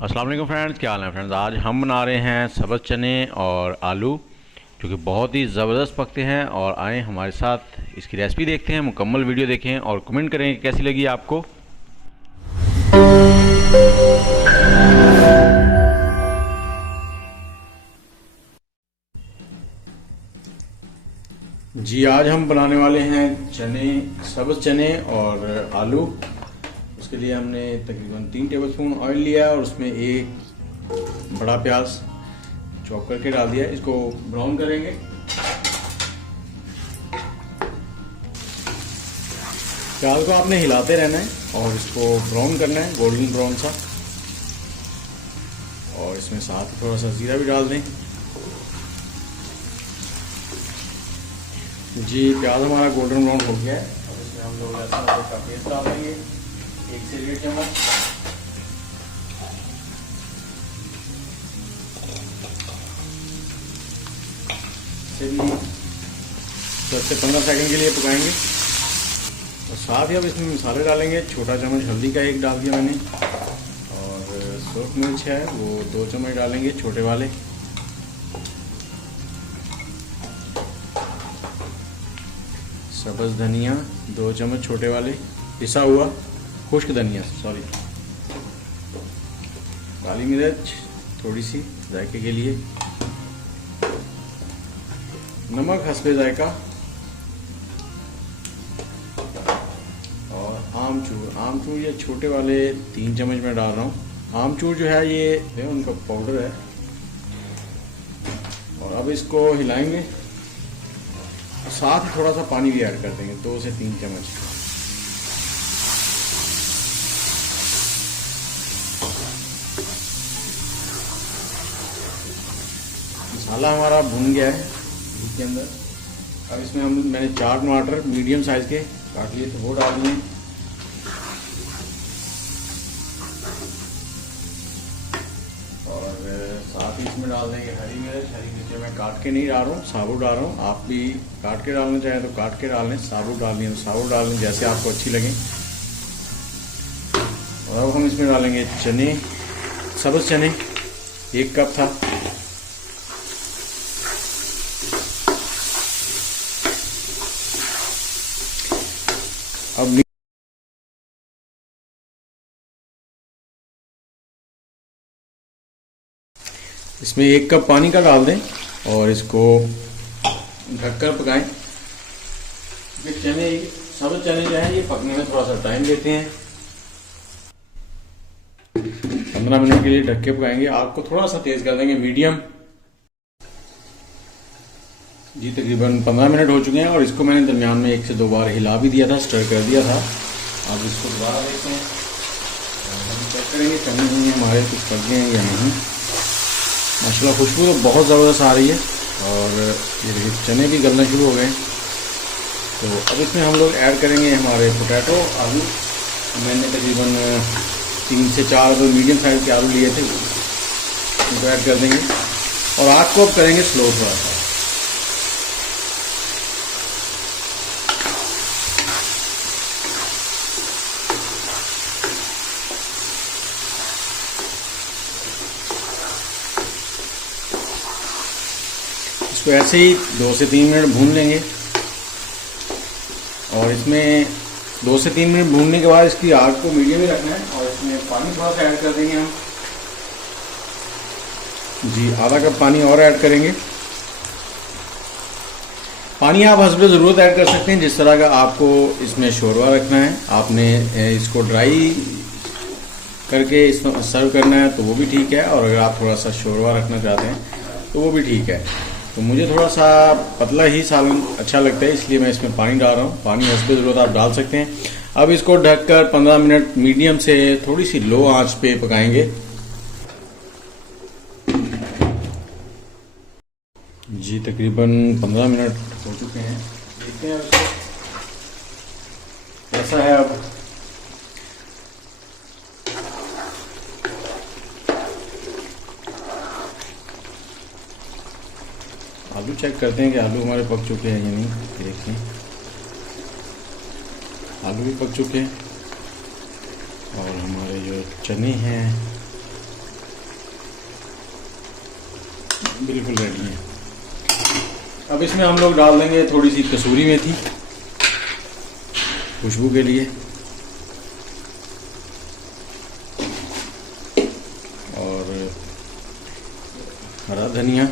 अस्सलाम वालेकुम फ्रेंड्स, क्या हाल है फ्रेंड्स। आज हम बना रहे हैं सब्ज़ चने और आलू जो कि बहुत ही ज़बरदस्त पकते हैं। और आए हमारे साथ इसकी रेसिपी देखते हैं, मुकम्मल वीडियो देखें और कमेंट करें कि कैसी लगी आपको। जी, आज हम बनाने वाले हैं चने, सब्ज़ चने और आलू। उसके लिए हमने तकरीबन 3 टेबलस्पून ऑयल लिया और उसमें एक बड़ा प्याज चॉप करके डाल दिया। इसको ब्राउन करेंगे। प्याज को आपने हिलाते रहना है और इसको ब्राउन करना है, गोल्डन ब्राउन सा। और इसमें साथ थोड़ा सा जीरा भी डाल दें। जी, प्याज हमारा गोल्डन ब्राउन हो गया है। और इसमें हम लोग लहसुन अदरक का पेस्ट डाल देंगे 1 से 1.5 चम्मच। इसे भी 10 से 15 सेकंड के लिए पकाएंगे। और साथ ही अब इसमें मसाले डालेंगे। छोटा चम्मच हल्दी का एक डाल दिया मैंने, और सूरख मिर्च है वो 2 चम्मच डालेंगे, छोटे वाले। सब्ज़ धनिया 2 चम्मच छोटे वाले, पिसा हुआ खुश्क धनिया, सॉरी। काली मिर्च थोड़ी सी जायके के लिए, नमक हस्बे जायका, और आमचूर ये छोटे वाले 3 चम्मच में डाल रहा हूँ। आमचूर जो है ये उनका पाउडर है। और अब इसको हिलाएंगे। साथ ही थोड़ा सा पानी भी ऐड कर देंगे, 2 से 3 चम्मच। मसाला हमारा भुन गया है घी के अंदर। अब इसमें मैंने 4 टमाटर मीडियम साइज के काट लिए थे, वो डाल दिए। साथ ही इसमें डाल देंगे हरी मिर्च मैं काट के नहीं डाल रहा हूँ, साबुत डाल रहा हूँ। आप भी काट के डालना चाहें तो काट के डाल लें, साबुत डालनी है तो साबुत डाल लें, जैसे आपको अच्छी लगे। और अब हम इसमें डालेंगे चने, सब्ज़ चने 1 कप था। अब इसमें 1 कप पानी का डाल दें और इसको ढककर पकाएं। ये चने, सब्ज़ चने जो हैं ये पकने में थोड़ा सा टाइम लेते हैं। 15 मिनट के लिए ढक के पकाएंगे। आग को थोड़ा सा तेज कर देंगे, मीडियम। जी, तकरीबन 15 मिनट हो चुके हैं और इसको मैंने दरमियान में 1 से 2 बार हिला भी दिया था, स्टर कर दिया था। अब इसको दोबारा देखते हैं, हम चेक करेंगे चने नहीं हमारे कुछ पक गए हैं या नहीं। माशाल्लाह खुशबू तो बहुत ज़बरदस्त आ रही है और ये देखिए चने भी गलना शुरू हो गए। तो अब इसमें हम लोग ऐड करेंगे हमारे पोटैटो, आलू। मैंने तकरीबन 3 से 4 मीडियम साइज़ के आलू लिए थे, उनको ऐड कर देंगे। और आग को अब करेंगे स्लो थोड़ा सा। इसको ऐसे ही 2 से 3 मिनट भून लेंगे। और इसमें 2 से 3 मिनट भूनने के बाद इसकी आग को मीडियम ही रखना है। और इसमें पानी थोड़ा सा ऐड कर देंगे हम। जी, आधा कप पानी और ऐड करेंगे। पानी आप हस्बे ज़रूरत ऐड कर सकते हैं, जिस तरह का आपको इसमें शोरबा रखना है। आपने इसको ड्राई करके इसमें सर्व करना है तो वो भी ठीक है, और अगर आप थोड़ा सा शोरबा रखना चाहते हैं तो वो भी ठीक है। तो मुझे थोड़ा सा पतला ही सालन अच्छा लगता है, इसलिए मैं इसमें पानी डाल रहा हूँ। पानी हस्बे ज़रूरत आप डाल सकते हैं। अब इसको ढककर 15 मिनट मीडियम से थोड़ी सी लो आंच पे पकाएंगे। जी, तकरीबन 15 मिनट हो चुके हैं। देखते हैं उसको कैसा है। अब आलू चेक करते हैं कि आलू हमारे पक चुके हैं या नहीं। देखिए आलू भी पक चुके हैं और हमारे जो चने हैं बिल्कुल रेडी है। अब इसमें हम लोग डाल देंगे थोड़ी सी कसूरी मेथी खुशबू के लिए, और हरा धनिया,